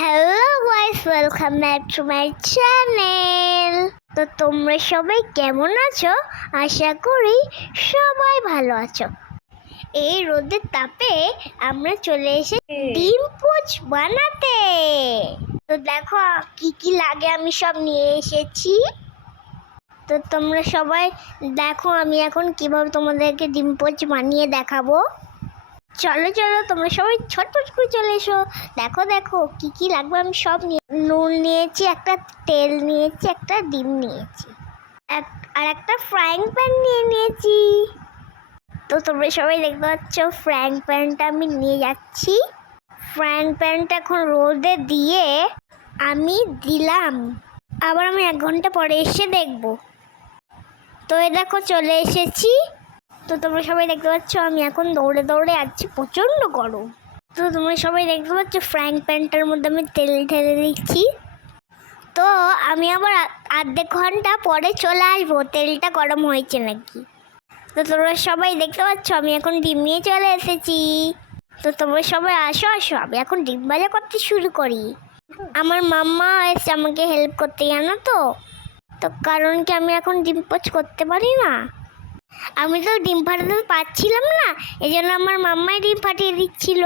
Hello boys welcome back to my channel তো তোমরা সবাই কেমন আছো? আশা করি সবাই ভালো আছো। এই রোদের তাপে আমরা চলে এসে ডিম পোচ বানাতে। তো দেখো কি কি লাগে আমি সব নিয়ে এসেছি। তো তোমরা সবাই দেখো আমি এখন কীভাবে তোমাদেরকে ডিম পোচ বানিয়ে দেখাবো। চলো চলো, তোমরা সবাই ছটফট করে চলে এসো। দেখো দেখো, কি কি লাগবে আমি সব নিয়ে নুন নিয়েছি, একটা তেল নিয়েছি, একটা ডিম নিয়েছি। আর একটা ফ্রাইং প্যান নিয়ে নিয়েছি। তো তোমরা সবাই দেখতে পাচ্ছ ফ্রাইং প্যানটা আমি নিয়ে যাচ্ছি। ফ্রাইং প্যানটা এখন রোদে দিয়ে আমি দিলাম। আবার আমি এক ঘণ্টা পরে এসে দেখব। তো এই দেখো, চলে এসেছি। তো তোমরা সবাই দেখতে পাচ্ছ, আমি এখন দৌড়ে দৌড়ে যাচ্ছি প্রচণ্ড গরম। তো তোমরা সবাই দেখতে পাচ্ছ ফ্রাইং প্যানটার মধ্যে আমি তেল ঢেলে দিচ্ছি। তো আমি আবার আ- আধেক ঘণ্টা পরে চলে আসব, তেলটা গরম হয়েছে নাকি? তো তোমরা সবাই দেখতে পাচ্ছ, আমি এখন ডিম নিয়ে চলে এসেছি। তো তোমরা সবাই আসো আসো, আমি এখন ডিম ভাজা করতে শুরু করি। আমার মাম্মা এসে আমাকে হেল্প করতে জানো তো? তো কারণ কি আমি এখন ডিম পোচ করতে পারি না? আমি তো ডিম ফাটাতে পারছিলাম না এই জন্য আমার মাম্মাই ডিম ফাটিয়ে দিচ্ছিল।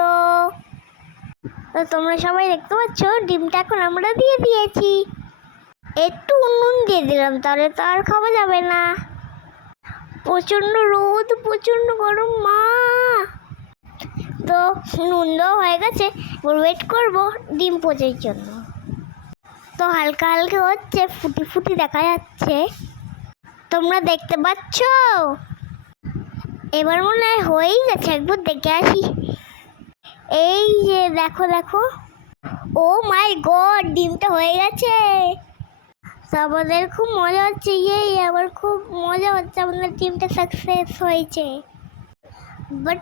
তো তোমরা সবাই দেখতে পাচ্ছ, ডিমটা এখন আমরা দিয়ে দিয়েছি। একটু নুন দিয়ে দিলাম, তাহলে তো আর খাওয়া যাবে না। প্রচণ্ড রোদ, প্রচণ্ড গরম, মা। তো নুন দেওয়া হয়ে গেছে ওয়েট করব ডিম পচার জন্য। তো হালকা হালকা হচ্ছে, ফুটি ফুটি দেখা যাচ্ছে। তোমরা দেখতে পাচ্ছ? এবার মনে হয় হয়েই গেছে, একবার দেখে আসি। এই যে দেখো দেখো। ও মাই গড, ডিমটা হয়ে গেছে। আমাদের খুব মজা হচ্ছে ইয়ে আমার খুব মজা হচ্ছে, আমাদের ডিমটা সাকসেস হয়েছে। বাট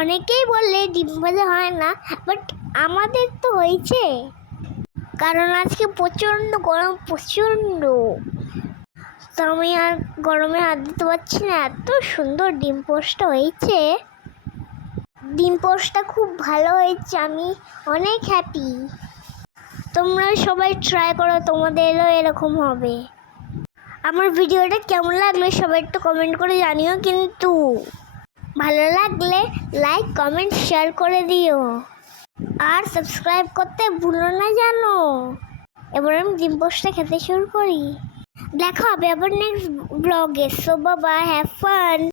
অনেকেই বললে ডিম ভাজা হয় না বাট আমাদের তো হয়েছে। কারণ আজকে প্রচণ্ড গরম, প্রচণ্ড। তো আমি আর গরমে হাত দিতে পারছি না, এত সুন্দর ডিম পোস্টটা হয়েছে। ডিম পোস্টটা খুব ভালো হয়েছে, আমি অনেক হ্যাপি তোমরা সবাই ট্রাই করো, তোমাদেরও এরকম হবে। আমার ভিডিওটা কেমন লাগল সবাই একটু কমেন্ট করে জানিও কিন্তু। ভালো লাগলে লাইক কমেন্ট শেয়ার করে দিও। আর সাবস্ক্রাইব করতে ভুলো না জানো? এবার আমি ডিম পোস্টটা খেতে শুরু করি। Black Hobby, our next vlog is. So, bye have fun.